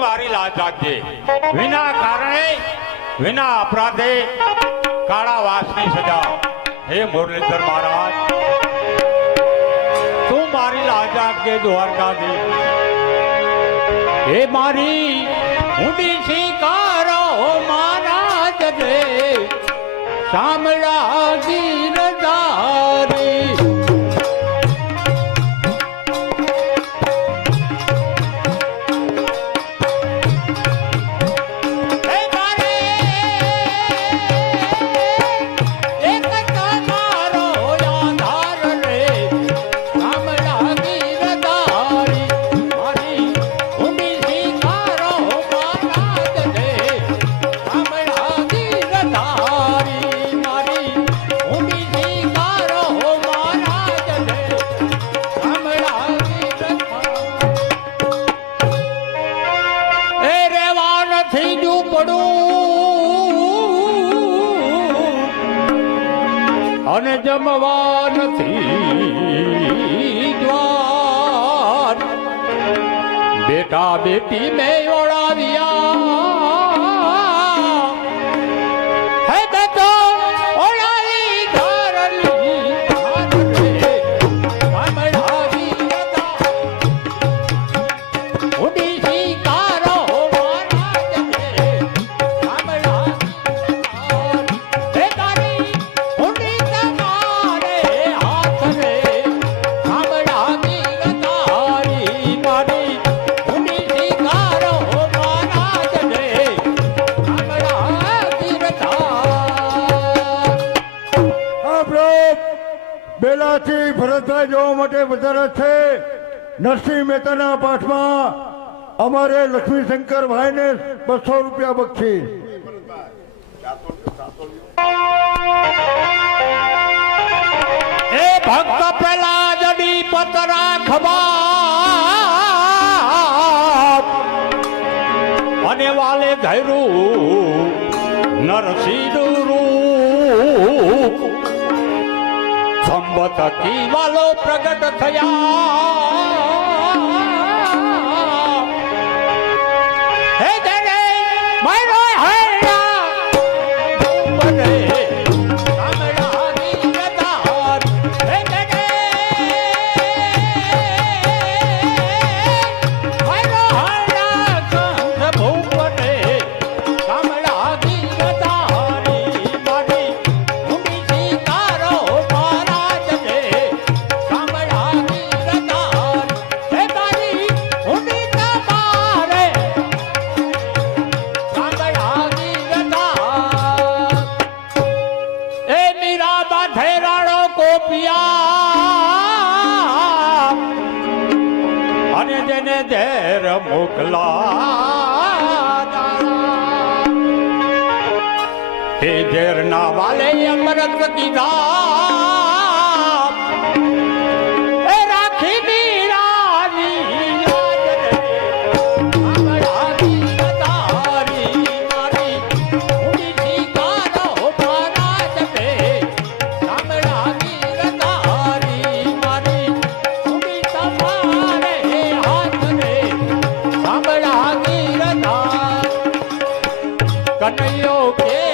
મારી લાજ રાખજે. વિના કારણે વિના અપરાધે કાળાવાસની સજા. હે મુરલીધર મહારાજ, તું મારી લાજ રાખજે દ્વારકાધીશ. હે મારી ઊંડી શિકારો મહારાજ રે સાંભળા ગીરધારી. અને જમવા નથી દ્વાર. બેટા બેટી મેં ઓળાવ્યા, હે બેટો ઓળાવી ઘરની ઉડી શિકારો બેલાથી ભરતભાઈ જોવા માટે વધારે છે. નરસિંહ મહેતાના પાઠમાં અમારે લક્ષ્મીશંકર ભાઈને 200 રૂપિયા બક્ષી. એ ભક્ત પેલા જડી પતરા ખબા અને વાલે ધૈરું નરસિંહ રૂપ. સંબત કી વાલો પ્રગટ થયા, હે જને મારો હૈયા બને કામડા ગીરધાર. હે જને મારો હૈયા કંઠ ભૂપને કામડા ગીરધારી. મારી ઊંડી શિકારો અને જેને ઝેર મોકલા એ ઝેર ના વાલે અમૃત કીધા. એ રાખી મીરાની કનૈયો કે